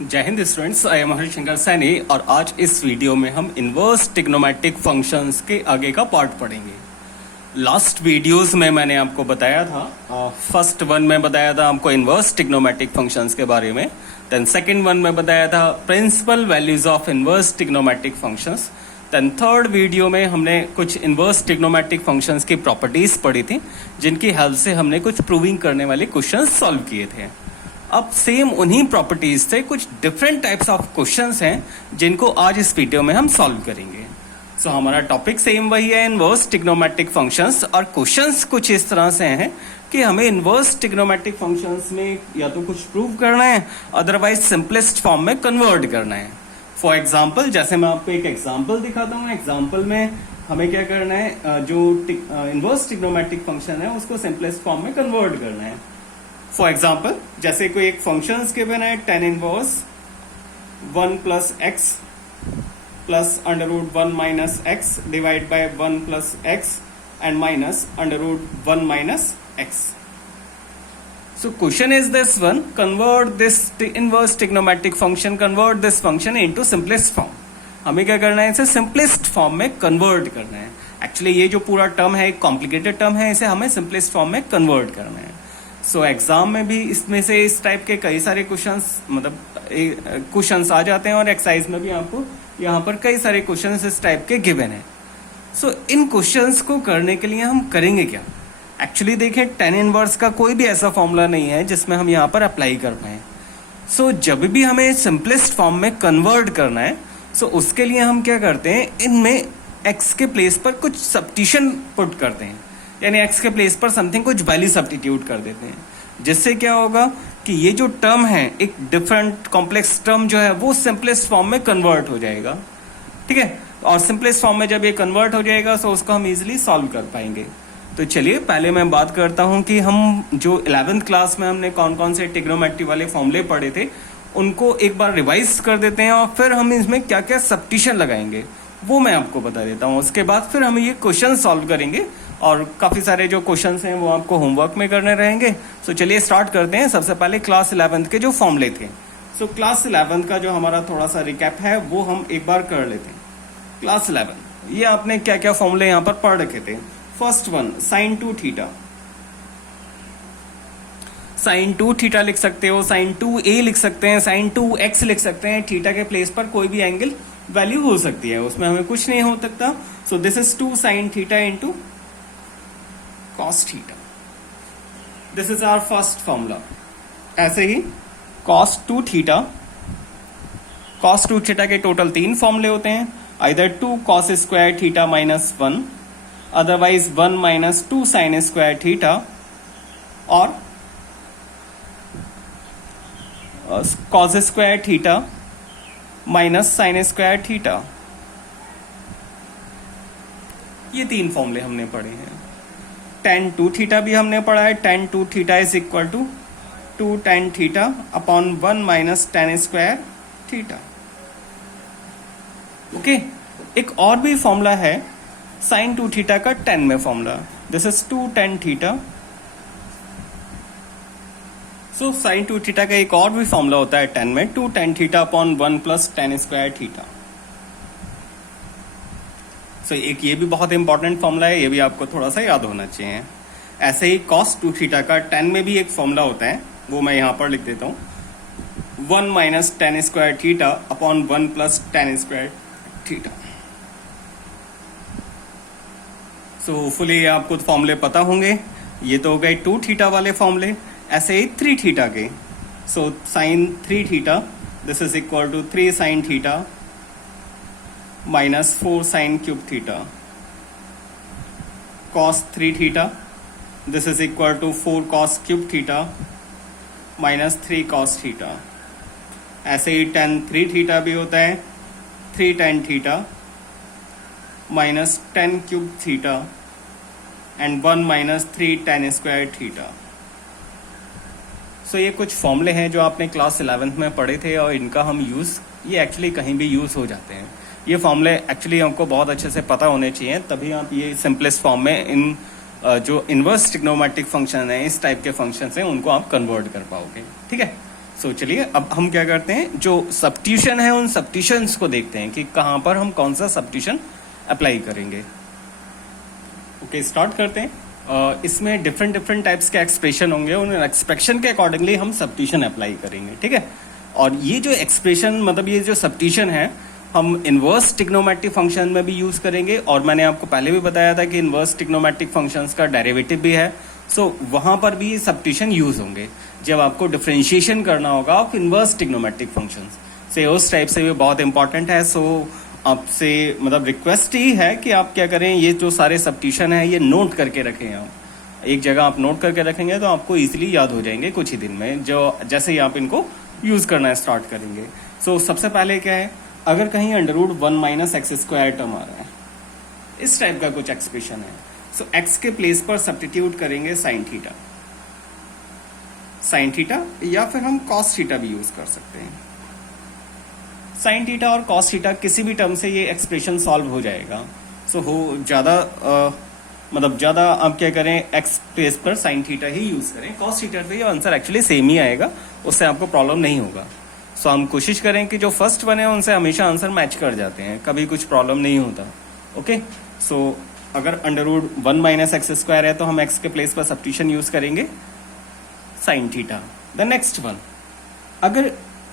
जय Hind students, I am Harishankar Saini और आज इस वीडियो में हम इन्वर्स ट्रिग्नोमेट्रिक फंक्शंस के आगे का पार्ट पढ़ेंगे। लास्ट वीडियोस में मैंने आपको बताया था, फर्स्ट वन में बताया था आपको इन्वर्स ट्रिग्नोमेट्रिक फंक्शंस के बारे में, देन सेकंड वन में बताया था principal values of inverse trigonometric functions, then third video में हमने कुछ इन्वर्स ट्रिग्नोमेट्रिक फंक्शंस की प्रॉपर्टीज पढ़ी थी जिनकी हेल्प से हमने कुछ प्रूविंग करने वाले क्वेश्चंस सॉल्व किए थे। अब सेम उन्हीं प्रॉपर्टीज से कुछ डिफरेंट टाइप्स ऑफ क्वेश्चंस हैं जिनको आज इस वीडियो में हम सॉल्व करेंगे। सो हमारा टॉपिक सेम वही है, इन्वर्स ट्रिग्नोमेट्रिक फंक्शंस, और क्वेश्चंस कुछ इस तरह से हैं कि हमें इन्वर्स ट्रिग्नोमेट्रिक फंक्शंस में या तो कुछ प्रूव करना है, अदरवाइज सिंपलेस्ट फॉर्म में कन्वर्ट करना है। फॉर एग्जाम्पल, जैसे मैं आपको एक एग्जाम्पल दिखाता हूँ। एग्जाम्पल में हमें क्या करना है, जो इन्वर्स ट्रिग्नोमेट्रिक फंक्शन है उसको सिंपलेस्ट फॉर्म में कन्वर्ट करना है। फॉर एग्जाम्पल, जैसे कोई एक फंक्शन गिवन है tan inverse 1 plus x plus under root 1 minus x divide by 1 plus x and minus under root 1 minus x. So question is this one, convert this inverse trigonometric function, convert this function into simplest form। हमें क्या करना है, इसे simplest form में convert करना है। Actually ये जो पूरा टर्म है एक कॉम्प्लिकेटेड टर्म है, इसे हमें सिंपलेस्ट फॉर्म में कन्वर्ट करना है। सो एग्जाम में भी इसमें से इस टाइप के कई सारे क्वेश्चंस क्वेश्चंस आ जाते हैं और एक्सरसाइज में भी आपको यहाँ पर कई सारे क्वेश्चंस इस टाइप के गिवन है। सो इन क्वेश्चंस को करने के लिए हम करेंगे क्या? एक्चुअली देखिए, tan इनवर्स का कोई भी ऐसा फॉर्मूला नहीं है जिसमें हम यहाँ पर अप्लाई कर पाए। सो जब भी हमें सिंपलेस्ट फॉर्म में कन्वर्ट करना है, सो उसके लिए हम क्या करते हैं, इनमें x के प्लेस पर कुछ सब्स्टिट्यूशन पुट करते हैं, यानी x के प्लेस पर समथिंग कुछ वैल्यू सब्स्टिट्यूट कर देते हैं, जिससे क्या होगा कि ये जो टर्म है, एक डिफरेंट कॉम्प्लेक्स टर्म जो है वो सिंपलेस्ट फॉर्म में कन्वर्ट हो जाएगा। ठीक है, और सिंपलेस्ट फॉर्म में जब ये कन्वर्ट हो जाएगा तो उसको हम इजिली सॉल्व कर पाएंगे। तो चलिए पहले मैं बात करता हूं कि हम जो 11th क्लास में हमने कौन कौन से ट्रिग्नोमेट्री वाले फॉर्मूले पढ़े थे उनको एक बार रिवाइज कर देते हैं और फिर हम इसमें क्या क्या सब्स्टिट्यूशन लगाएंगे वो मैं आपको बता देता हूं। उसके बाद फिर हम ये क्वेश्चन सॉल्व करेंगे और काफ़ी सारे जो क्वेश्चंस हैं वो आपको होमवर्क में करने रहेंगे। सो चलिए स्टार्ट करते हैं। सबसे पहले क्लास 11th के जो फॉर्मूले थे, सो क्लास 11th का जो हमारा थोड़ा सा रिकैप है वो हम एक बार कर लेते हैं। क्लास 11, ये आपने क्या क्या फॉर्मूले यहाँ पर पढ़ रखे थे। First one, sine 2 theta, sine 2 theta लिख सकते हो, साइन 2a लिख सकते हैं, साइन 2x लिख सकते हैं। थीटा के प्लेस पर कोई भी एंगल वैल्यू हो सकती है, उसमें हमें कुछ नहीं हो सकता। So this is 2 sine theta into cos theta. This is our first formula. ऐसे ही cos 2 थीटा, cos 2 थीटा के टोटल 3 फॉर्मूले होते हैं, either 2 cos square theta minus 1, otherwise 1 minus 2 sine square theta, और cos square theta minus sine square theta. ये 3 फॉर्मूले हमने पढ़े हैं। tan 2 थीटा भी हमने पढ़ा है। tan 2 theta is equal to 2 tan theta upon 1 minus tan square theta. Okay, एक और भी फॉर्मूला है sin 2 थीटा का tan में formula, this is 2 tan theta. So sin 2 theta का एक और भी फॉर्मूला होता है tan में, 2 tan theta upon 1 plus tan square theta. So एक ये भी बहुत इंपॉर्टेंट फॉर्मूला है, ये भी आपको थोड़ा सा याद होना चाहिए। ऐसे ही cos 2 थीटा का tan में भी एक फॉर्मूला होता है, वो मैं यहाँ पर लिख देता हूँ, 1 minus tan square theta upon 1 plus tan square theta. So hopefully आपको फॉर्मूले पता होंगे। ये तो हो गए 2 थीटा वाले फॉर्मूले। ऐसे ही 3 थीटा के, so sine 3 theta, this is equal to 3 sine theta minus 4 sine cube theta. cos 3 theta, this is equal to 4 cos cube theta minus 3 cos theta. ऐसे ही tan 3 थीटा भी होता है, 3 tan theta minus 10 cube theta and 1 minus 3 tan square theta. So ये कुछ फॉर्मूले हैं जो आपने क्लास 11th में पढ़े थे और इनका हम यूज़, ये एक्चुअली कहीं भी यूज़ हो जाते हैं। ये फॉर्मूले एक्चुअली हमको बहुत अच्छे से पता होने चाहिए, तभी आप ये सिंपलेस्ट फॉर्म में इन जो इन्वर्स ट्रिग्नोमेट्रिक फंक्शन है, इस टाइप के फंक्शन हैं, उनको आप कन्वर्ट कर पाओगे। ठीक है, सो चलिए अब हम क्या करते हैं, जो सब्स्टिट्यूशन है उन सब्स्टिट्यूशंस को देखते हैं कि कहां पर हम कौन सा सब्स्टिट्यूशन अप्लाई करेंगे। ओके, स्टार्ट करते हैं। इसमें डिफरेंट टाइप्स के एक्सप्रेशन होंगे, उन एक्सप्रेशन के अकॉर्डिंगली हम सब्स्टिट्यूशन अप्लाई करेंगे, ठीक है। और ये जो एक्सप्रेशन मतलब ये जो सब्स्टिट्यूशन है हम इनवर्स ट्रिग्नोमेट्रिक फंक्शन में भी यूज करेंगे, और मैंने आपको पहले भी बताया था कि इनवर्स ट्रिग्नोमेट्रिक फंक्शंस का डेरिवेटिव भी है। सो वहां पर भी सब्स्टिट्यूशन यूज होंगे जब आपको डिफरेंशिएशन करना होगा ऑफ इनवर्स ट्रिग्नोमेट्रिक फंक्शंस से, उस टाइप से भी बहुत इंपॉर्टेंट है। सो आपसे मतलब रिक्वेस्ट ही है कि आप क्या करें, ये जो सारे सब्स्टिट्यूशन है ये नोट करके रखें। आप एक जगह आप नोट करके रखेंगे तो आपको इजीली याद हो जाएंगे कुछ ही दिन में, जो जैसे ही आप इनको यूज करना स्टार्ट करेंगे। सो सबसे पहले क्या है, अगर कहीं √1 माइनस एक्स स्क्वायर टर्म आ रहा है, इस टाइप का कुछ एक्सप्रेशन है, सो एक्स के प्लेस पर सब्स्टिट्यूट करेंगे साइन थीटा, या फिर हम कॉस थीटा भी यूज कर सकते हैं। साइन थीटा और कॉस थीटा किसी भी टर्म से ये एक्सप्रेशन सॉल्व हो जाएगा। सो हो ज्यादा मतलब ज्यादा आप क्या करें, एक्स प्लेस पर साइन थीटा ही यूज करें, कॉस थीटा पे आंसर एक्चुअली सेम ही आएगा, उससे आपको प्रॉब्लम नहीं होगा। सो हम कोशिश करें कि जो फर्स्ट बने उनसे हमेशा आंसर मैच कर जाते हैं, कभी कुछ प्रॉब्लम नहीं होता। ओके, सो अगर √1 माइनस एक्स स्क्वायर है तो हम एक्स के प्लेस पर सब्स्टिट्यूशन यूज करेंगे sine theta. The next one, अगर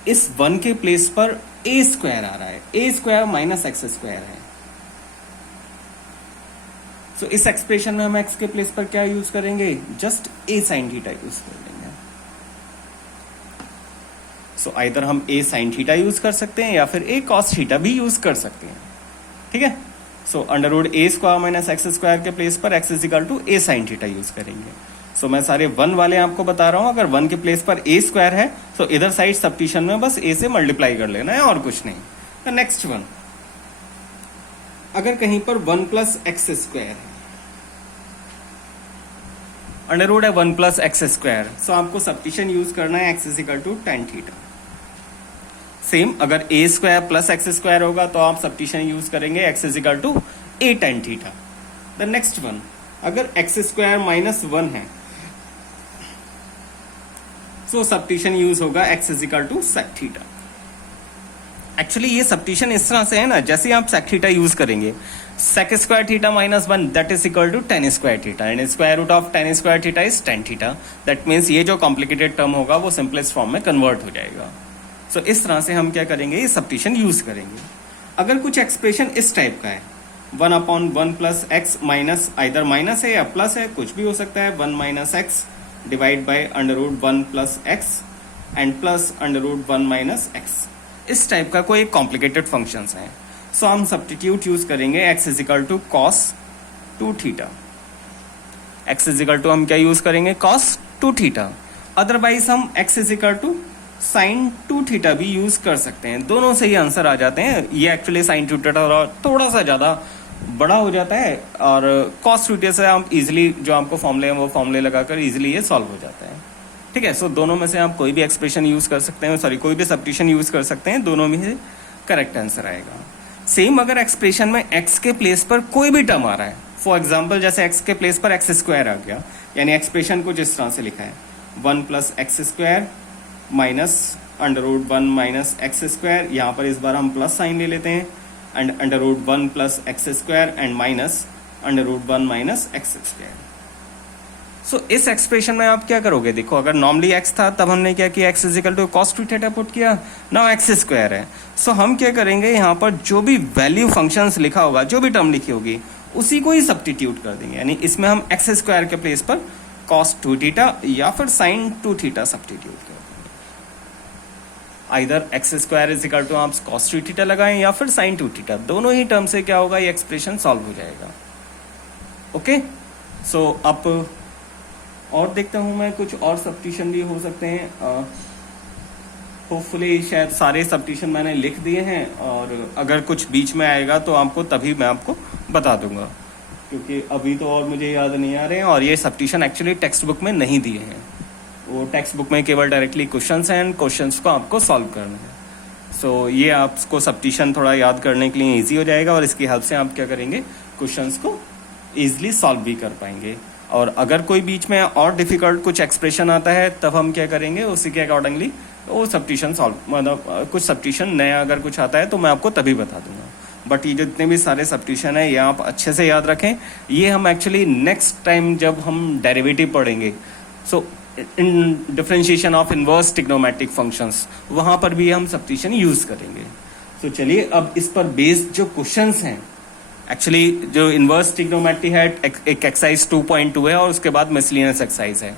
इस 1 के प्लेस पर ए स्क्वायर आ रहा है, ए स्क्वायर माइनस एक्स स्क्वायर है, सो इस एक्सप्रेशन में हम एक्स के प्लेस पर क्या यूज करेंगे, just a sine theta use कर लेंगे। सो आइदर हम ए साइन थीटा यूज कर सकते हैं या फिर ए कॉस थीटा भी यूज कर सकते हैं, ठीक है। So √a² minus x square के प्लेस पर x is equal to a sine theta use करेंगे। सो मैं सारे 1 वाले आपको बता रहा हूं, अगर 1 के प्लेस पर a स्क्वायर है तो इधर साइड सब्स्टिट्यूशन में बस a से मल्टीप्लाई कर लेना है और कुछ नहीं। नेक्स्ट वन, अगर कहीं पर 1 प्लस एक्स स्क्वायर है, अंडर है 1 प्लस एक्स स्क्वायर, सो आपको सब्स्टिट्यूशन यूज करना है x is equal to tan theta. Same अगर a square plus x square होगा तो आप सब्स्टिट्यूशन यूज करेंगे x is equal to a tan theta. The next one, अगर x स्क्वायर माइनस 1 है सो सब्स्टिट्यूशन यूज होगा x is equal to sec theta. Actually ये substitution इस तरह से है ना, जैसे आप सेक थीटा यूज करेंगे, sec square theta minus 1 that is equal to tan square theta, and square root of tan square theta is tan theta. That means ये जो कॉम्प्लिकेटेड टर्म होगा वो सिंपलेस्ट फॉर्म में कन्वर्ट हो जाएगा। सो इस तरह से हम क्या करेंगे, ये सब्स्टिट्यूशन यूज करेंगे। अगर कुछ एक्सप्रेशन इस टाइप का है, 1/1 plus x minus, either minus है या प्लस है, कुछ भी हो सकता है, 1 minus x divide by √1 plus x and plus √1 minus x, इस टाइप का कोई कॉम्प्लिकेटेड फंक्शंस है। सो हम सब्स्टिट्यूट यूज करेंगे x is equal to cos 2 theta. x is equal to हम क्या यूज करेंगे, cos 2 थीटा। अदरवाइज हम x is equal to sine 2 theta भी यूज कर सकते हैं, दोनों से ही आंसर आ जाते हैं। ये एक्चुअली साइन 2 थीटा थोड़ा सा ज्यादा बड़ा हो जाता है, और cos 2 थीटा से आप इजिली जो आपको फॉर्मूले हैं वो फॉर्मूले लगाकर इजिली ये सॉल्व हो जाता है, ठीक है। सो दोनों में से आप कोई भी एक्सप्रेशन यूज कर सकते हैं, सॉरी कोई भी सब्स्टिट्यूशन यूज कर सकते हैं, दोनों में से करेक्ट आंसर आएगा। सेम अगर एक्सप्रेशन में x के प्लेस पर कोई भी टर्म आ रहा है, फॉर एग्जाम्पल जैसे x के प्लेस पर एक्स स्क्वायर आ गया, यानी एक्सप्रेशन कुछ इस तरह से लिखा है, 1 plus x square minus √1 minus x square, यहाँ पर इस बार हम प्लस साइन ले लेते हैं, and √1 plus x square and minus √1 minus x square. So इस एक्सप्रेशन में आप क्या करोगे, देखो अगर नॉर्मली x था तब हमने क्या किया, x is equal to cos 2 theta put किया, नाउ एक्स स्क्वायर है। सो हम क्या करेंगे, यहाँ पर जो भी वैल्यू फंक्शंस लिखा होगा, जो भी टर्म लिखी होगी उसी को ही सब्स्टिट्यूट कर देंगे, यानी इसमें हम एक्स स्क्वायर के प्लेस पर cos 2 थीटा या फिर sin 2 थीटा सब्स्टिट्यूट कर देंगे। Either x square is equal to आप cos 2 थीटा लगाएं या फिर sin 2 थीटा, दोनों ही टर्म से क्या होगा, ये एक्सप्रेशन सॉल्व हो जाएगा। ओके, सो अब और देखता हूं मैं, कुछ और सब्स्टिट्यूशन भी हो सकते हैं। होपफुली शायद सारे सब्स्टिट्यूशन मैंने लिख दिए हैं, और अगर कुछ बीच में आएगा तो आपको तभी मैं आपको बता दूंगा, क्योंकि अभी तो और मुझे याद नहीं आ रहे हैं, और ये सब्स्टिट्यूशन एक्चुअली टेक्स्ट बुक में नहीं दिए हैं। वो टेक्स्ट बुक में केवल डायरेक्टली क्वेश्चंस हैं, एंड क्वेश्चंस को आपको सॉल्व करना है। सो ये आपको सब्स्टिट्यूशन थोड़ा याद करने के लिए ईजी हो जाएगा, और इसकी हेल्प से आप क्या करेंगे, क्वेश्चंस को ईजिली सॉल्व भी कर पाएंगे। और अगर कोई बीच में और डिफिकल्ट कुछ एक्सप्रेशन आता है तब हम क्या करेंगे, उसी के अकॉर्डिंगली तो वो सब्स्टिट्यूशन सॉल्व मतलब कुछ सब्स्टिट्यूशन नया अगर कुछ आता है तो मैं आपको तभी बता दूंगा। बट ये जितने भी सारे सब्स्टिट्यूशन है ये आप अच्छे से याद रखें। ये हम एक्चुअली नेक्स्ट टाइम जब हम डेरिवेटिव पढ़ेंगे, so in differentiation of inverse trigonometric functions, वहां पर भी हम सब्स्टिट्यूशन यूज करेंगे। तो चलिए अब इस पर बेस्ड जो क्वेश्चंस हैं, एक्चुअली जो इनवर्स ट्रिग्नोमेट्री है एक एक्सरसाइज 2.2 है और उसके बाद मिसलिनियस एक्सरसाइज है।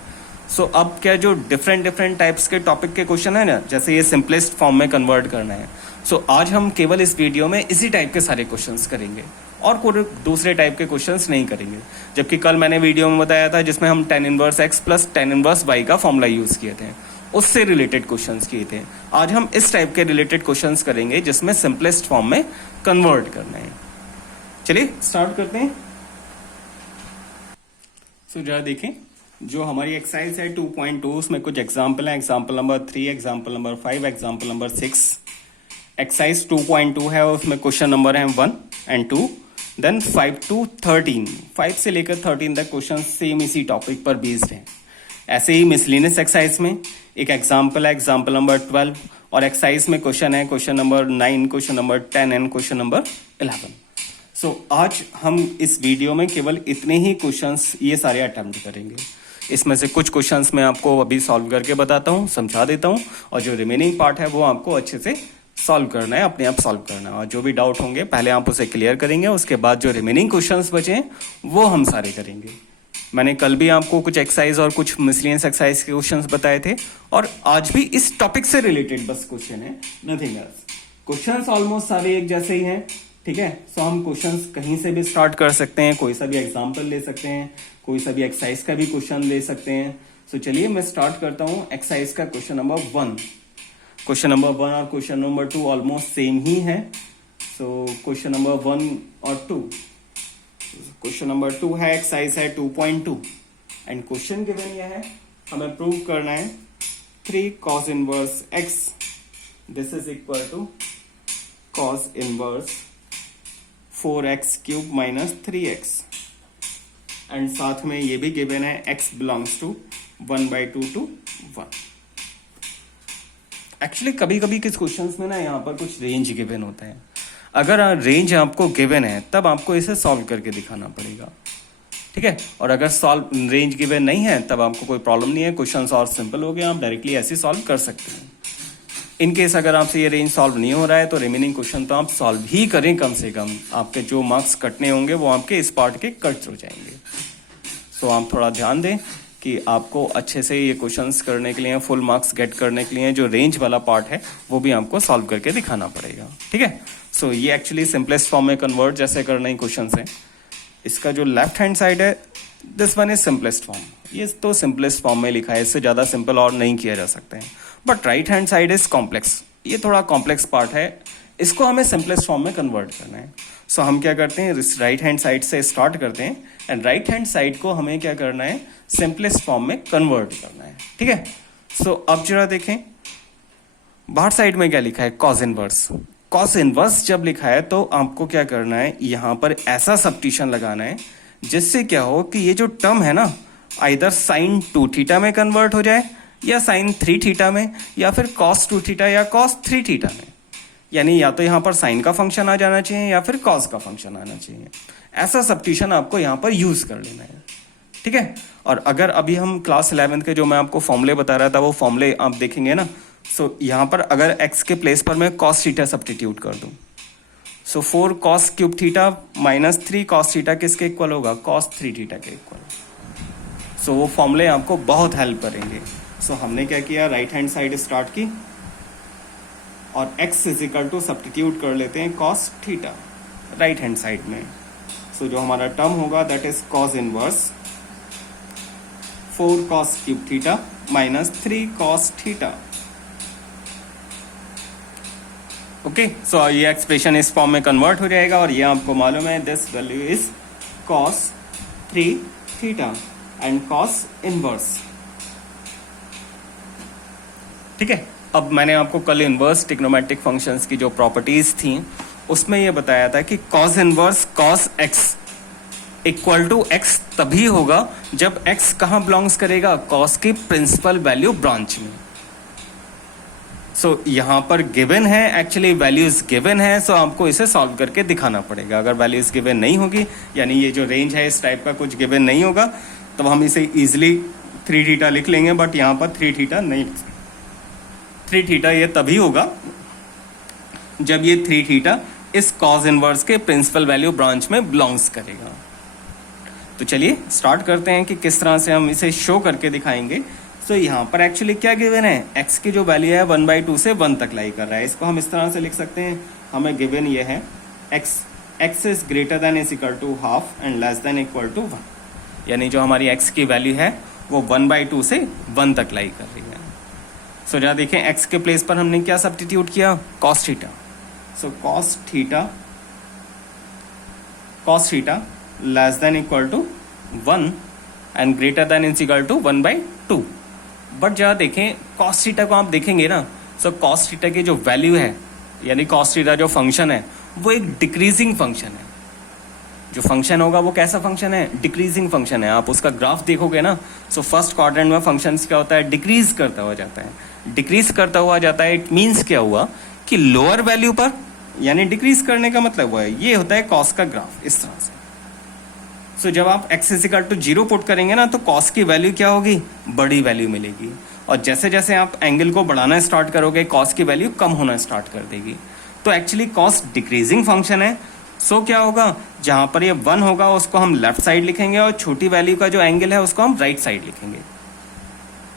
सो अब क्या जो डिफरेंट टाइप्स के टॉपिक के क्वेश्चन है ना, जैसे ये सिंपलेस्ट फॉर्म में कन्वर्ट करना है, सो आज हम केवल इस वीडियो में इसी टाइप के सारे क्वेश्चंस करेंगे और कोई दूसरे टाइप के क्वेश्चंस नहीं करेंगे। जबकि कल मैंने वीडियो में बताया था जिसमें हम tan inverse x plus tan inverse y का फॉर्मूला यूज किए थे, उससे रिलेटेड क्वेश्चंस किए थे। आज हम इस टाइप के रिलेटेड क्वेश्चंस करेंगे जिसमें सिंपलेस्ट फॉर्म में कन्वर्ट करना है। चलिए स्टार्ट करते हैं। सो जरा देखें, जो हमारी एक्सरसाइज है 2.2, उसमें कुछ एग्जाम्पल है। Example number 3, example number 5, example number 6। Exercise 2.2 है, उसमें क्वेश्चन नंबर है 1 and 2, देन 5 to 13, 5 से लेकर 13 तक क्वेश्चन सेम इसी टॉपिक पर बेस्ड हैं। ऐसे ही मिसलिनियस एक्सरसाइज में एक एग्जाम्पल है, एग्जाम्पल नंबर 12, और एक्सरसाइज में क्वेश्चन है question number 9, question number 10 and question number 11। सो आज हम इस वीडियो में केवल इतने ही क्वेश्चंस ये सारे अटेम्प्ट करेंगे। इसमें से कुछ क्वेश्चंस मैं आपको अभी सॉल्व करके बताता हूँ, समझा देता हूँ, और जो रिमेनिंग पार्ट है वो आपको अच्छे से सॉल्व करना है, अपने आप सॉल्व करना है। और जो भी डाउट होंगे पहले आप उसे क्लियर करेंगे, उसके बाद जो रिमेनिंग क्वेश्चंस बचे हैं वो हम सारे करेंगे। मैंने कल भी आपको कुछ एक्सरसाइज और कुछ मिसलिनियस एक्सरसाइज के क्वेश्चंस बताए थे, और आज भी इस टॉपिक से रिलेटेड बस क्वेश्चन है, नथिंग एल्स। क्वेश्चंस ऑलमोस्ट सारे एक जैसे ही हैं, ठीक है। सो हम क्वेश्चंस कहीं से भी स्टार्ट कर सकते हैं, कोई सा भी एग्जाम्पल ले सकते हैं, कोई सा भी एक्सरसाइज का भी क्वेश्चन ले सकते हैं। सो चलिए मैं स्टार्ट करता हूँ एक्सरसाइज का क्वेश्चन नंबर 1। क्वेश्चन नंबर 1 और क्वेश्चन नंबर 2 ऑलमोस्ट सेम ही है। सो क्वेश्चन नंबर 1 और 2, क्वेश्चन नंबर 2 है, एक्सरसाइज है 2.2, एंड क्वेश्चन गिवन यह है, हमें प्रूव करना है 3 cos inverse x this is equal to cos inverse 4x cube minus 3x, and साथ में ये भी गिवन है x belongs to 1/2 to 1। Actually कभी कभी किस क्वेश्चंस में ना यहाँ पर कुछ रेंज गिवन होता है। अगर रेंज आपको गिवन है तब आपको इसे सॉल्व करके दिखाना पड़ेगा, ठीक है। और अगर सॉल्व रेंज गिवन नहीं है तब आपको कोई प्रॉब्लम नहीं है, क्वेश्चंस और सिंपल हो गए, आप डायरेक्टली ऐसे सॉल्व कर सकते हैं। इन केस अगर आपसे ये रेंज सॉल्व नहीं हो रहा है तो रिमेनिंग क्वेश्चन तो आप सॉल्व ही करें, कम से कम आपके जो मार्क्स कटने होंगे वो आपके इस पार्ट के कट हो जाएंगे। तो आप थोड़ा ध्यान दें कि आपको अच्छे से ये क्वेश्चंस करने के लिए, फुल मार्क्स गेट करने के लिए जो रेंज वाला पार्ट है वो भी आपको सॉल्व करके दिखाना पड़ेगा, ठीक है। सो ये एक्चुअली सिंपलेस्ट फॉर्म में कन्वर्ट जैसे करने ही क्वेश्चन है। इसका जो लेफ्ट हैंड साइड है, this one is simplest form, ये तो सिंपलेस्ट फॉर्म में लिखा है, इससे ज़्यादा सिंपल और नहीं किया जा सकता है। But right hand side is complex, ये थोड़ा कॉम्प्लेक्स पार्ट है, इसको हमें सिंपलेस्ट फॉर्म में कन्वर्ट करना है। सो हम क्या करते हैं, राइट हैंड साइड से स्टार्ट करते हैं, एंड राइट हैंड साइड को हमें क्या करना है, सिंपलेस्ट फॉर्म में कन्वर्ट करना है, ठीक है। सो अब जरा देखें बाहर साइड में क्या लिखा है, cos इनवर्स। cos इनवर्स जब लिखा है तो आपको क्या करना है, यहां पर ऐसा सब्स्टिट्यूशन लगाना है जिससे क्या हो कि ये जो टर्म है ना, आइदर sin 2 थीटा में कन्वर्ट हो जाए, या sin 3 थीटा में, या फिर cos 2 थीटा या cos 3 थीटा में। यानी या तो यहां पर साइन का फंक्शन आ जाना चाहिए या फिर कॉस का फंक्शन आना चाहिए। ऐसा सब्स्टिट्यूशन आपको यहां पर यूज कर लेना है, ठीक है। और अगर अभी हम क्लास 11 के जो मैं आपको फॉर्मूले बता रहा था वो फॉर्मूले आप देखेंगे ना, सो यहां पर अगर x के प्लेस पर मैं cos थीटा सब्स्टिट्यूट कर दूं, सो 4 cos cube theta minus 3 cos theta किसके इक्वल होगा, cos 3 थीटा के इक्वल। सो वो फॉर्मूले आपको बहुत हेल्प करेंगे। सो हमने क्या किया, राइट हैंड साइड स्टार्ट की और x is equal to substitute कर लेते हैं cos theta right hand side में। सो जो हमारा टर्म होगा that is cos inverse 4 cos cube theta minus 3 cos theta. Okay, so ये एक्सप्रेशन इस फॉर्म में कन्वर्ट हो जाएगा, और ये आपको मालूम है this value is cos 3 theta and cos inverse, ठीक है। अब मैंने आपको कल इनवर्स ट्रिग्नोमेट्रिक फंक्शंस की जो प्रॉपर्टीज थी उसमें यह बताया था कि cos inverse cos x equal to x तभी होगा जब x कहां बिलोंग्स करेगा, cos की प्रिंसिपल वैल्यू ब्रांच में। सो यहाँ पर गिवन है, एक्चुअली वैल्यूज गिवन है, सो आपको इसे सॉल्व करके दिखाना पड़ेगा। अगर वैल्यूज गिवन नहीं होगी, यानी ये जो रेंज है इस टाइप का कुछ गिवन नहीं होगा, तो हम इसे इजीली 3 थीटा लिख लेंगे, बट यहाँ पर 3 थीटा नहीं। 3 थीटा ये तभी होगा जब ये 3 थीटा इस कॉज इनवर्स के प्रिंसिपल वैल्यू ब्रांच में बिलोंग्स करेगा। तो चलिए स्टार्ट करते हैं कि किस तरह से हम इसे शो करके दिखाएंगे। तो यहाँ पर एक्चुअली क्या गिवन है, x की जो वैल्यू है 1/2 से 1 तक लाई कर रहा है। इसको हम इस तरह से लिख सकते हैं, हमें गिवन ये है x is greater than is equal to half and less than equal to 1, यानी जो हमारी x की वैल्यू है वो 1/2 से 1 तक लाई कर रही है। सो जहाँ देखें x के प्लेस पर हमने क्या सब्स्टिट्यूट किया, cos theta. So cos theta less than equal to 1 and greater than is equal to 1/2। But जहाँ देखें cos थीटा को आप देखेंगे ना, सो cos थीटा की जो वैल्यू है, यानी cos थीटा जो फंक्शन है वो एक डिक्रीजिंग फंक्शन है। जो फंक्शन होगा वो कैसा फंक्शन है, डिक्रीजिंग फंक्शन है। आप उसका ग्राफ देखोगे ना, सो फर्स्ट क्वाड्रेंट में फंक्शन क्या होता है, डिक्रीज करता हुआ जाता है। डिक्रीज करता हुआ जाता है, इट मीन्स क्या हुआ कि लोअर वैल्यू पर, यानी डिक्रीज करने का मतलब हुआ है ये होता है कॉस का ग्राफ, इस तरह से। सो जब आप x is equal to 0 put करेंगे ना, तो कॉस की वैल्यू क्या होगी, बड़ी वैल्यू मिलेगी। और जैसे जैसे आप एंगल को बढ़ाना स्टार्ट करोगे, कॉस की वैल्यू कम होना स्टार्ट कर देगी। तो एक्चुअली कॉस डिक्रीजिंग फंक्शन है। सो क्या होगा, जहां पर ये 1 होगा उसको हम लेफ्ट साइड लिखेंगे, और छोटी वैल्यू का जो एंगल है उसको हम राइट साइड लिखेंगे।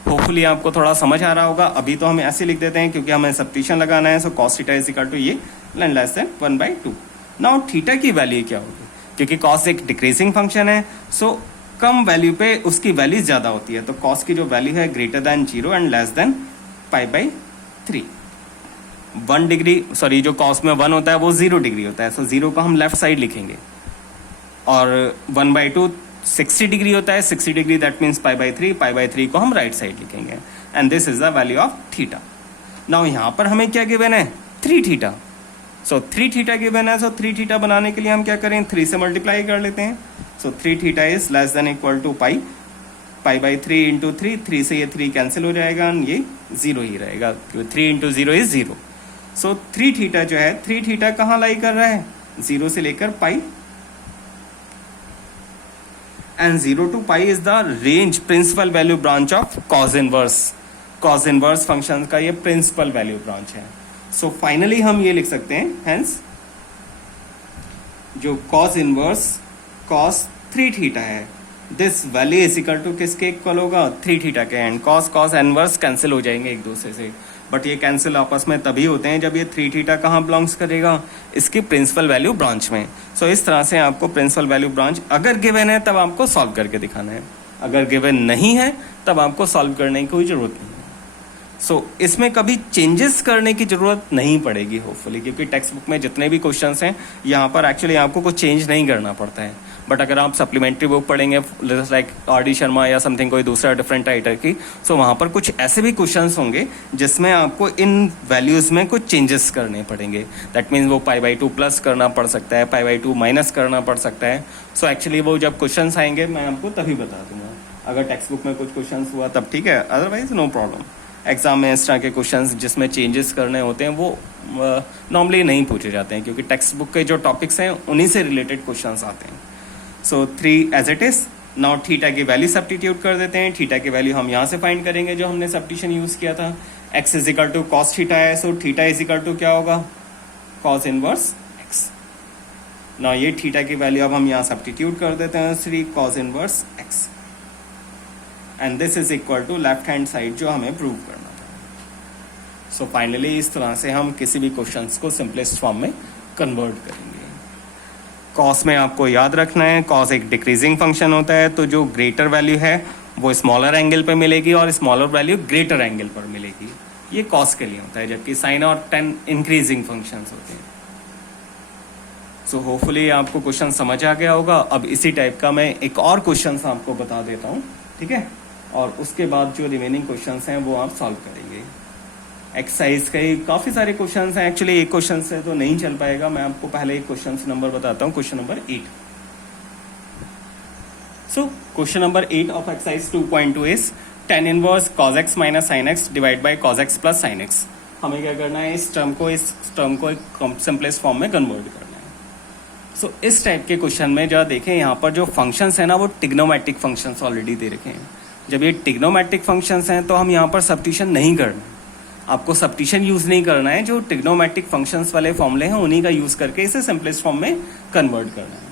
होपफुली आपको थोड़ा समझ आ रहा होगा। अभी तो हम ऐसे लिख देते हैं क्योंकि हमें सब्स्टिट्यूशन लगाना है। So cos theta is equal to ये लेस देन 1/2। नाउ थीटा की वैल्यू क्या होगी, क्योंकि कॉस एक डिक्रीजिंग फंक्शन है, सो कम वैल्यू पे उसकी वैल्यू ज्यादा होती है। तो कॉस की जो वैल्यू है greater than 0 and less than π/3। 1 degree, sorry, जो कॉस में 1 होता है वो 0 डिग्री होता है। सो 0 को हम लेफ्ट साइड लिखेंगे, और 1/2 60 डिग्री होता है। 60 डिग्री दैट मीन्स π/3 को हम राइट साइड लिखेंगे। And this is the value of theta. Now यहाँ पर हमें क्या गिवन है, 3 थीटा। सो 3 थीटा गिवन है। सो 3 थीटा बनाने के लिए हम क्या करें, 3 से मल्टीप्लाई कर लेते हैं। So 3 theta is less than equal to π/3 into 3 से ये 3 कैंसिल हो जाएगा, ये 0 ही रहेगा, 3 इंटू 0 इज 0। सो 3 थीटा जो है, 3 थीटा कहाँ लाई कर रहा है, 0 से लेकर π, and 0 to π is the range principal value branch of cos inverse function का ये प्रिंसिपल वैल्यू ब्रांच है। सो फाइनली हम ये लिख सकते हैं, हेंस जो कॉज इनवर्स cos 3 थीटा है, this value is equal to किसके इक्वल होगा, 3 थीटा के। एंड cos इनवर्स कैंसिल हो जाएंगे एक दूसरे से, बट ये कैंसिल आपस में तभी होते हैं जब ये 3 थीटा कहाँ बिलोंग्स करेगा, इसकी प्रिंसिपल वैल्यू ब्रांच में। सो इस तरह से आपको प्रिंसिपल वैल्यू ब्रांच अगर गिवन है तब आपको सॉल्व करके दिखाना है, अगर गिवन नहीं है तब आपको सॉल्व करने की कोई जरूरत नहीं है। सो इसमें कभी चेंजेस करने की जरूरत नहीं पड़ेगी होपफुली, क्योंकि टेक्स्ट बुक में जितने भी क्वेश्चंस हैं यहाँ पर एक्चुअली आपको कुछ चेंज नहीं करना पड़ता है। बट अगर आप सप्लीमेंट्री बुक पढ़ेंगे लाइक आर.डी. शर्मा या समथिंग कोई दूसरा डिफरेंट राइटर की, सो वहाँ पर कुछ ऐसे भी क्वेश्चंस होंगे जिसमें आपको इन वैल्यूज़ में कुछ चेंजेस करने पड़ेंगे। दैट मीन्स वो π/2 प्लस करना पड़ सकता है, π/2 माइनस करना पड़ सकता है। सो एक्चुअली वो जब क्वेश्चंस आएंगे मैं आपको तभी बता दूंगा। अगर टेक्स्ट बुक में कुछ क्वेश्चंस हुआ तब ठीक है, अदरवाइज नो प्रॉब्लम। एग्जाम में इस तरह के क्वेश्चंस जिसमें चेंजेस करने होते हैं वो नॉर्मली नहीं पूछे जाते हैं, क्योंकि टेक्स्ट बुक के जो टॉपिक्स हैं उन्हीं से रिलेटेड क्वेश्चंस आते हैं। So 3 as it is. Now theta की वैल्यू सब्स्टिट्यूट कर देते हैं। थीटा की वैल्यू हम यहाँ से फाइंड करेंगे जो हमने सब्स्टिट्यूशन यूज किया था। x is equal to cos theta है, so theta is equal to क्या होगा, कॉस इनवर्स x। नाउ ये थीटा की वैल्यू अब हम यहाँ सब्स्टिट्यूट कर देते हैं, 3 cos inverse x, and this is equal to left hand side जो हमें प्रूव करना था। सो फाइनली इस तरह से हम किसी भी क्वेश्चंस को सिंपलेस्ट फॉर्म में कन्वर्ट करेंगे। कॉस में आपको याद रखना है, कॉस एक डिक्रीजिंग फंक्शन होता है, तो जो ग्रेटर वैल्यू है वो स्मॉलर एंगल पे मिलेगी और स्मॉलर वैल्यू ग्रेटर एंगल पर मिलेगी। ये कॉस के लिए होता है, जबकि साइन और टेन इंक्रीजिंग फंक्शंस होते हैं। सो होपफुली आपको क्वेश्चन समझ आ गया होगा। अब इसी टाइप का मैं एक और क्वेश्चन आपको बता देता हूँ, ठीक है, और उसके बाद जो रिमेनिंग क्वेश्चंस हैं वो आप सॉल्व करेंगे। एक्सरसाइज के काफ़ी सारे क्वेश्चंस हैं, एक्चुअली एक क्वेश्चन से तो नहीं चल पाएगा। मैं आपको पहले एक क्वेश्चन नंबर बताता हूँ, question number 8। So question number 8 of exercise 2.2 is tan inverse cos x minus sin x divide by cos x plus sin x। हमें क्या करना है, इस टर्म को एक सिंपलेस्ट फॉर्म में कन्वर्ट करना है। सो इस टाइप के क्वेश्चन में जरा देखें, यहाँ पर जो फंक्शंस है ना वो ट्रिग्नोमेट्रिक फंक्शंस ऑलरेडी दे रखे हैं। जब ये ट्रिग्नोमेट्रिक फंक्शंस हैं तो हम यहाँ पर सब्स्टिट्यूशन नहीं करना है, आपको सब्स्टिट्यूशन यूज नहीं करना है। जो ट्रिग्नोमेट्रिक फंक्शंस वाले फॉर्मूले हैं उन्हीं का यूज करके इसे सिंपलेस्ट फॉर्म में कन्वर्ट करना है।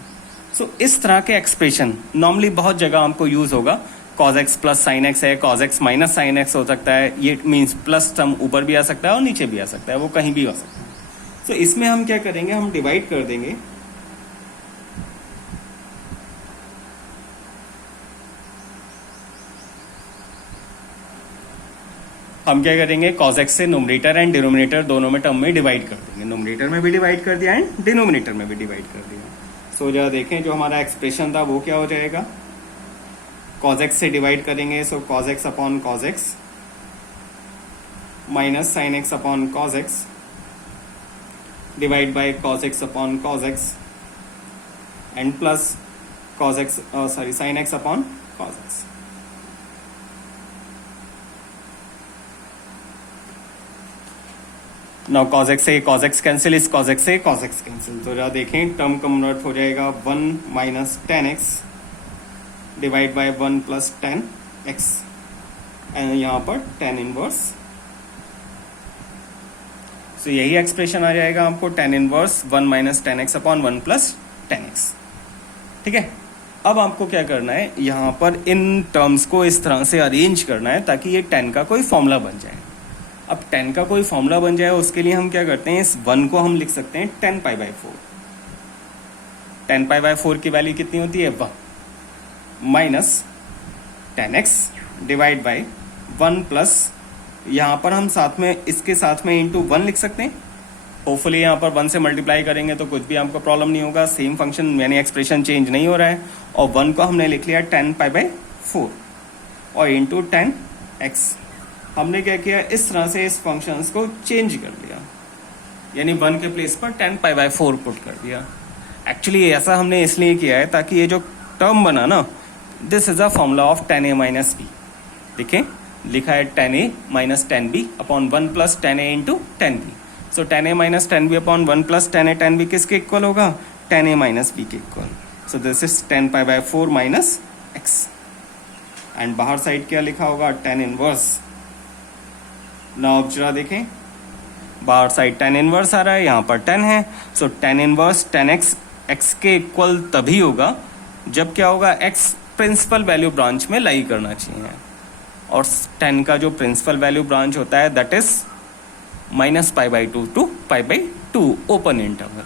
सो इस तरह के एक्सप्रेशन नॉर्मली बहुत जगह हमको यूज होगा। cos x plus sine x है, cos x minus sine x हो सकता है, ये मीन्स प्लस टर्म ऊपर भी आ सकता है और नीचे भी आ सकता है, वो कहीं भी आ सकता है। सो इसमें हम क्या करेंगे, हम डिवाइड कर देंगे cos x से नोमिनेटर एंड डिनोमिनेटर दोनों में टर्म में डिवाइड कर देंगे। नोमिनेटर में भी डिवाइड कर दिया एंड डिनोमिनेटर में भी डिवाइड कर दिया। सो जरा देखें जो हमारा एक्सप्रेशन था वो क्या हो जाएगा, cos x से डिवाइड करेंगे, so cos x upon cos x minus sine x upon cos x divide by cos x upon cos x and plus sine x upon cos x। Now cos x से cos x cancel, इस cos x से cos x cancel, तो जरा देखें term convert हो जाएगा 1 minus ten x divide by 1 plus ten x and यहाँ पर टेन इनवर्स। सो यही एक्सप्रेशन आ जाएगा आपको, tan inverse 1 minus ten x upon 1 plus ten x. ठीक है, अब आपको क्या करना है, यहाँ पर इन टर्म्स को इस तरह से अरेंज करना है ताकि ये 10 का कोई फॉर्मूला बन जाए। अब 10 का कोई फॉर्मूला बन जाए उसके लिए हम क्या करते हैं, इस 1 को हम लिख सकते हैं 10 पाई बाई 4। 10 पाई बाई 4 की वैल्यू कितनी होती है, 1 minus 10x divide by 1 plus, यहाँ पर हम साथ में इसके साथ में इंटू 1 लिख सकते हैं। होपफुली यहाँ पर 1 से मल्टीप्लाई करेंगे तो कुछ भी आपको प्रॉब्लम नहीं होगा, सेम फंक्शन यानी एक्सप्रेशन चेंज नहीं हो रहा है। और 1 को हमने लिख लिया 10 पाई बाई 4 और इंटू 10x। हमने क्या किया, इस तरह से इस फंक्शंस को चेंज कर लिया, यानी 1 के प्लेस पर 10 पाई बाई 4 पुट कर दिया। एक्चुअली ऐसा हमने इसलिए किया है ताकि ये जो टर्म बना ना, this is a formula of 10a minus b. देखें लिखा है 10a minus 10b upon 1 plus 10a into 10b। So 10a minus 10b upon 1 plus 10a 10b किसके इक्वल होगा, 10a माइनस b के equal. So this is 10 pi by 4 minus x and बाहर side क्या लिखा होगा, 10 इनवर्स। नाउ अब जरा देखें, बाहर साइड 10 इनवर्स आ रहा है, यहाँ पर 10 है। सो 10 इनवर्स 10x x के इक्वल तभी होगा जब क्या होगा, x प्रिंसिपल वैल्यू ब्रांच में लाई करना चाहिए, और 10 का जो प्रिंसिपल वैल्यू ब्रांच होता है that is minus pi by 2 to pi by 2 open interval.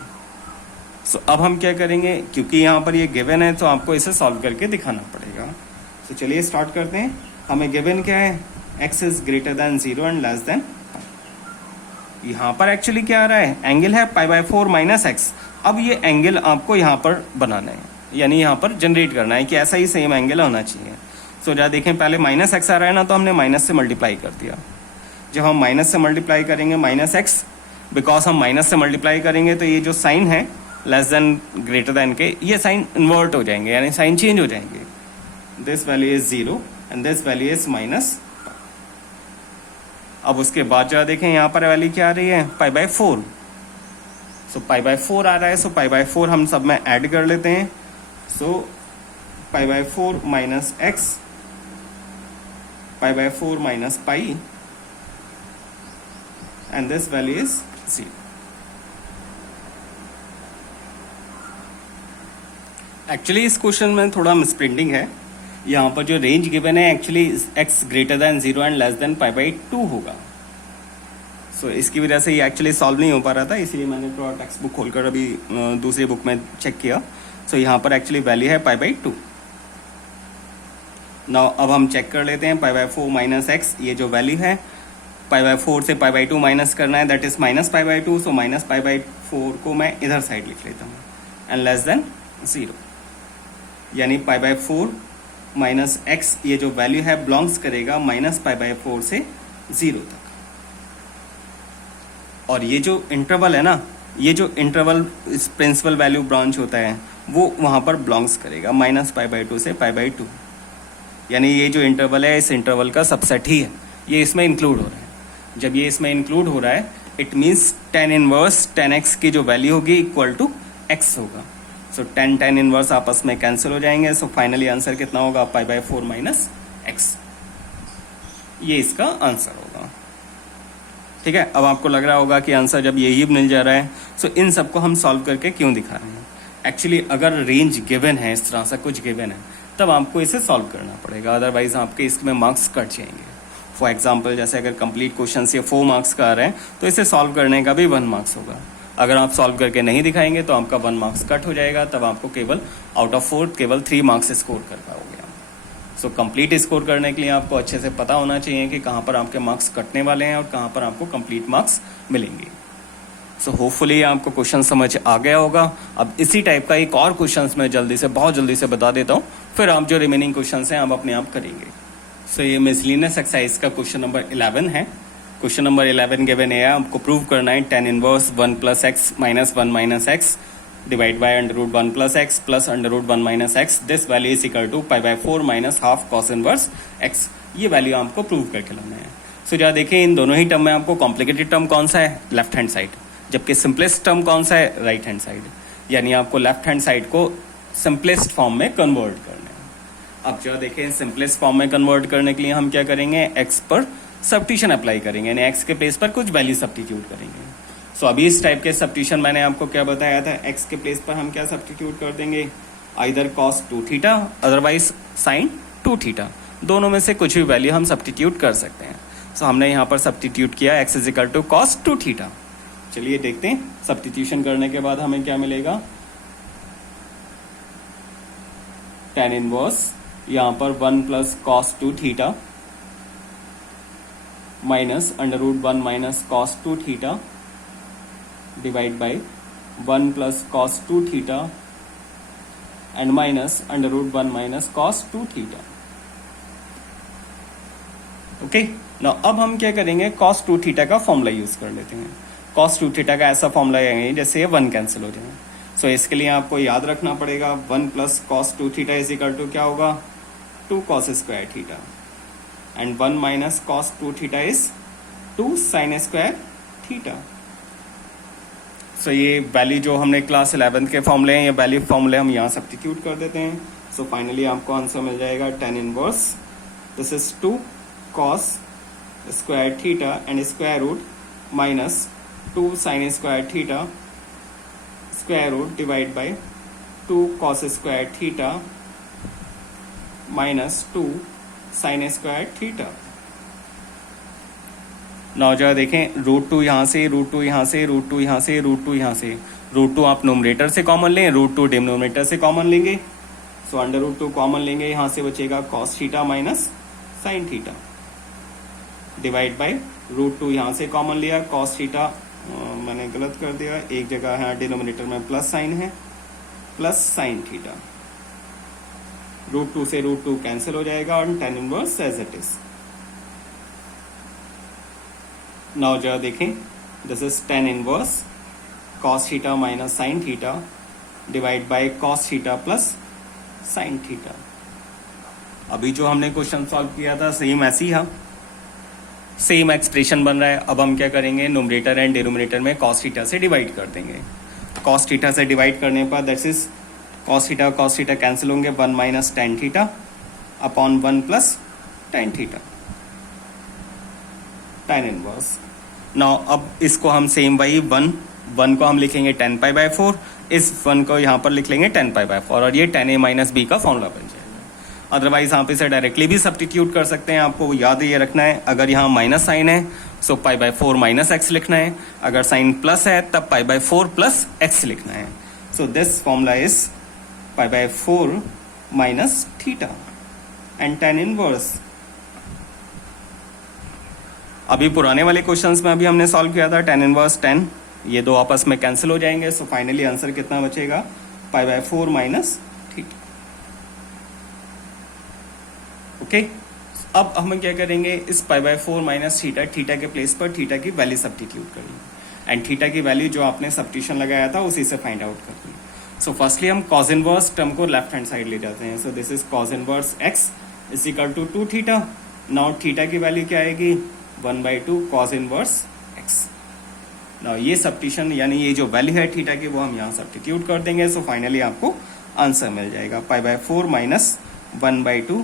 So अब हम क्या करेंगे, क्योंकि यहाँ पर ये गिवन है तो आपको इसे सॉल्व करके दिखाना पड़ेगा। तो चलिए स्टार्ट करते हैं। हमें गिवन क्या है, x is greater than 0 and less then. यहाँ पर एक्चुअली क्या आ रहा है, एंगल है पाई बाई 4 माइनस एक्स। अब ये एंगल आपको यहाँ पर बनाना है, यानी यहाँ पर जनरेट करना है कि ऐसा ही सेम एंगल होना चाहिए। सो जरा देखें, पहले माइनस एक्स आ रहा है ना, तो हमने माइनस से मल्टीप्लाई कर दिया। जब हम माइनस से मल्टीप्लाई करेंगे माइनस एक्स, बिकॉज हम माइनस से मल्टीप्लाई करेंगे तो ये जो साइन है लेस देन ग्रेटर देन के, ये साइन इन्वर्ट हो जाएंगे, यानी साइन चेंज हो जाएंगे। This value is 0 and this value is minus. अब उसके बाद जरा देखें, यहाँ पर वैल्यू क्या आ रही है, पाई बाई 4। सो पाई बाई 4 आ रहा है, सो पाई बाई 4 हम सब में ऐड कर लेते हैं। So pi by 4 minus x, pi by 4 minus pi and this value is 0। Actually इस क्वेश्चन में थोड़ा मिसप्रिंटिंग है। यहाँ पर जो रेंज गिवन है actually x greater than 0 and less than pi by 2 होगा। सो इसकी वजह से ये एक्चुअली सॉल्व नहीं हो पा रहा था, इसलिए मैंने थोड़ा टेक्स्ट बुक खोलकर अभी दूसरी बुक में चेक किया। सो यहाँ पर एक्चुअली वैल्यू है पाई बाई 2। नाउ अब हम चेक कर लेते हैं, पाई बाई 4 माइनस एक्स, ये जो वैल्यू है पाई बाई 4 से पाई बाई 2 माइनस करना है, that is minus pi by 2। So minus pi by 4 को मैं इधर साइड लिख लेता हूँ एंड लेस देन 0, यानी पाई बाई 4 माइनस एक्स, ये जो वैल्यू है बिलोंग्स करेगा माइनस पाई बाई 4 से 0 तक। और ये जो इंटरवल है ना, ये जो इंटरवल प्रिंसिपल वैल्यू ब्रांच होता है वो वहां पर बिलोंग्स करेगा माइनस पाई बाई 2 से पाई बाई 2, यानी ये जो इंटरवल है इस इंटरवल का सबसेट ही है, ये इसमें इंक्लूड हो रहा है। जब ये इसमें इंक्लूड हो रहा है it means tan inverse tan x की जो वैल्यू होगी इक्वल टू x होगा। सो tan इनवर्स आपस में कैंसिल हो जाएंगे। सो फाइनली आंसर कितना होगा, π/4 माइनस x। ये इसका आंसर होगा। ठीक है, अब आपको लग रहा होगा कि आंसर जब यही मिल जा रहा है सो इन सबको हम सॉल्व करके क्यों दिखा रहे हैं। एक्चुअली अगर रेंज गिवन है, इस तरह से कुछ गिवन है, तब आपको इसे सॉल्व करना पड़ेगा, अदरवाइज आपके इसमें मार्क्स कट जाएंगे। फॉर एग्जाम्पल जैसे अगर कंप्लीट क्वेश्चन ये 4 मार्क्स का आ रहे हैं तो इसे सॉल्व करने का भी 1 मार्क्स होगा। अगर आप सॉल्व करके नहीं दिखाएंगे तो आपका 1 मार्क्स कट हो जाएगा, तब आपको केवल आउट ऑफ 4 केवल 3 मार्क्स स्कोर कर पाओगे। सो कंप्लीट स्कोर करने के लिए आपको अच्छे से पता होना चाहिए कि कहाँ पर आपके मार्क्स कटने वाले हैं और कहाँ पर आपको कंप्लीट मार्क्स मिलेंगे। सो होपफुली आपको क्वेश्चन समझ आ गया होगा। अब इसी टाइप का एक और क्वेश्चन मैं बहुत जल्दी से बता देता हूँ, फिर आप जो रिमेनिंग क्वेश्चन हैं आप अपने आप करेंगे। सो ये मिसलिनियस एक्सरसाइज का क्वेश्चन नंबर 11 है। क्वेश्चन नंबर 11 गिवन है, आपको प्रूव करना है tan inverse 1 plus x minus 1 minus x divide by √1 plus x plus √1 minus x, this value is equal to π/4 minus half cos inverse x. ये value आपको prove करके लाना है। सो जहाँ देखें इन दोनों ही टर्म में आपको कॉम्प्लिकेटेड टर्म कौन सा है, लेफ्ट हैंड साइड, जबकि सिंपलेस्ट टर्म कौन सा है, राइट हैंड साइड। यानी आपको लेफ्ट हैंड साइड को सिंपलेस्ट फॉर्म में कन्वर्ट करना है। अब जो देखें सिंपलेस्ट फॉर्म में कन्वर्ट करने के लिए हम क्या करेंगे, एक्स पर सब्स्टिट्यूशन अप्लाई करेंगे, यानी एक्स के प्लेस पर कुछ वैल्यू सब्स्टिट्यूट करेंगे। सो अभी इस टाइप के सब्स्टिट्यूशन मैंने आपको क्या बताया था, एक्स के प्लेस पर हम क्या सब्स्टिट्यूट कर देंगे, either cos 2 theta otherwise sin 2 theta, दोनों में से कुछ भी वैल्यू हम सब्स्टिट्यूट कर सकते हैं। सो हमने यहाँ पर सब्स्टिट्यूट किया x is equal to cos 2 theta. चलिए देखते हैं सब्स्टिट्यूशन करने के बाद हमें क्या मिलेगा, tan इनवर्स यहाँ पर 1 plus cos 2 theta minus √1 minus cos 2 theta divide by 1 plus cos 2 theta and minus √1 minus cos 2 theta. Okay, now अब हम क्या करेंगे, cos 2 थीटा का फॉर्मूला यूज कर लेते हैं। cos 2 थीटा का ऐसा फॉर्मूला है जैसे ये 1 कैंसिल हो जाए। सो इसके लिए आपको याद रखना पड़ेगा 1 plus cos 2 theta is equal to क्या होगा, 2 cos square theta and 1 minus cos 2 theta is 2 sin square theta. So ये वैल्यू जो हमने क्लास 11 के फॉर्मूले हैं, ये वैल्यू फॉर्मूले हम यहाँ सब्स्टिट्यूट कर देते हैं। सो फाइनली आपको आंसर मिल जाएगा tan inverse this is 2 cos square theta and square root minus 2 sin square theta square root divide by 2 cos square theta minus 2 sin square theta. Now जरा देखें √2 यहाँ से, √2 यहाँ से, √2 यहाँ से, √2 यहाँ से, √2 आप नोमरेटर से कॉमन लें, √2 डिनोमिनेटर से कॉमन लेंगे। सो √2 कॉमन लेंगे, यहाँ से बचेगा cos theta minus sin theta divide by √2 यहाँ से कॉमन लिया, cos थीटा मैंने गलत कर दिया, एक जगह है डिनोमिनेटर में प्लस साइन है, प्लस sin थीटा, √2 से √2 कैंसिल हो जाएगा और tan inverse as it is. Now जरा देखें this is tan inverse cos theta minus sin theta divide by cos theta plus sin theta. अभी जो हमने क्वेश्चन सॉल्व किया था सेम ऐसी है, सेम एक्सप्रेशन बन रहा है। अब हम क्या करेंगे, न्यूमरेटर एंड डिनोमिनेटर में cos थीटा से डिवाइड कर देंगे। cos थीटा से डिवाइड करने पर that is cos theta cancel होंगे, 1 minus tan theta upon 1 plus tan theta, tan inverse. Now अब इसको हम सेम वही 1 को हम लिखेंगे tan π/4, इस 1 को यहाँ पर लिख लेंगे tan π/4 और ये tan a माइनस b का फॉर्मूला बन जाएगा। अदरवाइज आप इसे डायरेक्टली भी सब्स्टिट्यूट कर सकते हैं। आपको याद ये रखना है, अगर यहाँ माइनस साइन है सो π/4 माइनस एक्स लिखना है, अगर साइन प्लस है तब π/4 प्लस एक्स लिखना है। So this formula is π/4 minus theta and tan inverse. अभी पुराने वाले क्वेश्चंस में अभी हमने सॉल्व किया था tan इनवर्स tan, ये दो आपस में कैंसिल हो जाएंगे। सो फाइनली आंसर कितना बचेगा, π/4 माइनस थीटा। ओके, अब हम क्या करेंगे, इस π/4 माइनस थीटा के प्लेस पर थीटा की वैल्यू सब्स्टिट्यूट करेंगे एंड थीटा की वैल्यू जो आपने सब्स्टिट्यूशन लगाया था उसी से फाइंड आउट करेंगे। सो फर्स्टली हम cos इनवर्स टर्म को लेफ्ट हैंड साइड ले जाते हैं। So this is cos inverse x is equal to 2 theta. Now theta की वैल्यू क्या आएगी, 1/2 cos इनवर्स x। ना ये सब्स्टिट्यूशन यानी ये जो वैल्यू है थीटा की वो हम यहाँ सब्स्टिट्यूट कर देंगे, सो फाइनली आपको आंसर मिल जाएगा π/4 माइनस 1/2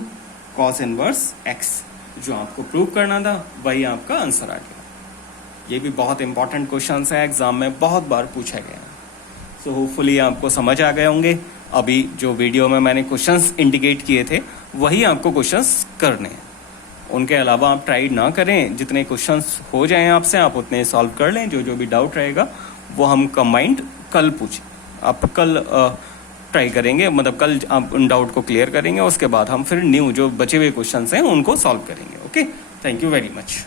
cos इनवर्स x। जो आपको प्रूव करना था वही आपका आंसर आ गया। ये भी बहुत इंपॉर्टेंट क्वेश्चन है, एग्जाम में बहुत बार पूछा गया है। सो होपफुली आपको समझ आ गए होंगे। अभी जो वीडियो में मैंने क्वेश्चंस इंडिकेट किए थे वही आपको क्वेश्चंस करने हैं, उनके अलावा आप ट्राई ना करें। जितने क्वेश्चंस हो जाएं आपसे आप उतने सॉल्व कर लें। जो जो भी डाउट रहेगा वो हम कंबाइंड कल पूछें, आप कल ट्राई करेंगे, मतलब कल आप उन डाउट को क्लियर करेंगे, उसके बाद हम फिर न्यू जो बचे हुए क्वेश्चंस हैं उनको सॉल्व करेंगे। Okay, thank you very much.